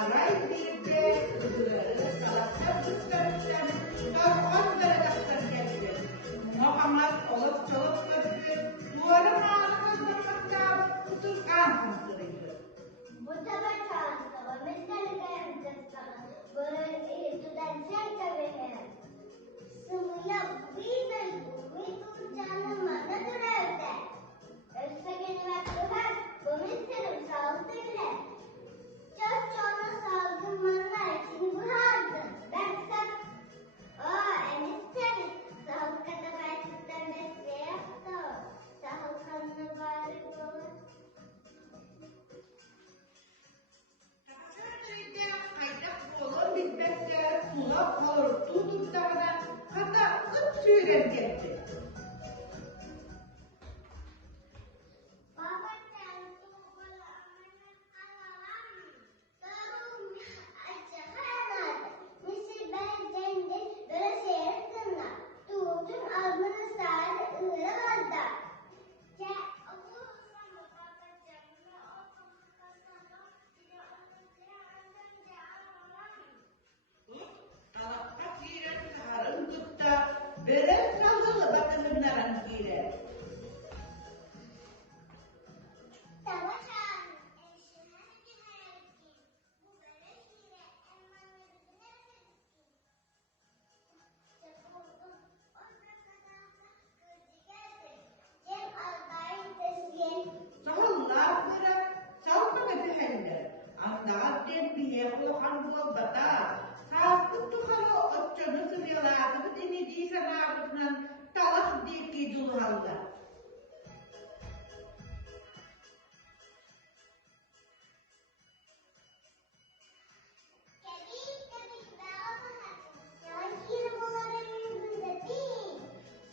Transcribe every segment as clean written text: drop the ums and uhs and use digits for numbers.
Aray birde kızları salakta kızlarından onlara daktar geldi. Muhammad olup çolup gördü. Duvarın ağzına bakta tutukan kızdırıydı. Bu sefer çağırdı. Mesela geleceğiz sana. Böyle tutan tabii. Sımıya bir canım bana durardı. Ölse gelmek durar. Bu mesleğim sağlıklı bile. Çok sonra salgınmanlar için bu halde. Ben enişteniz sağlıkta başlıktan mesleği yaptı. Sağlıklı bari olur. Takasörde kaydak olur bitmekte kulak kalır tutup dağına hatta ıp suyren geldi. Kalakta siren saharın tutta beren saldığı bakımından girer. Sahullar salma keteheller. Andaat den biye kohan bol bata. Sahut tuhalu otçonu sıvyalatı dini di sanarıfnan talak diki dulhalda.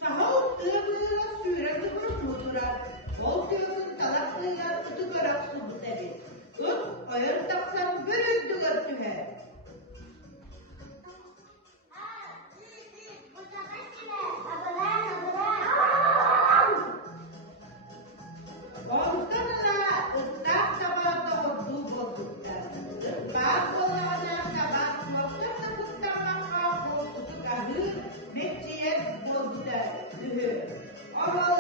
Sahut tığırlığına süren durdurar. Bol tığırın talaklığıyla ıtı görak sundu dedi. Ut ayır taksan büründü götühe. Ondanla ıtlak tabağda olduğu bozduklar. Itlak olana tabak noktada kutlamak kafo tutuk ahır, mekçiyet bozdular. Ama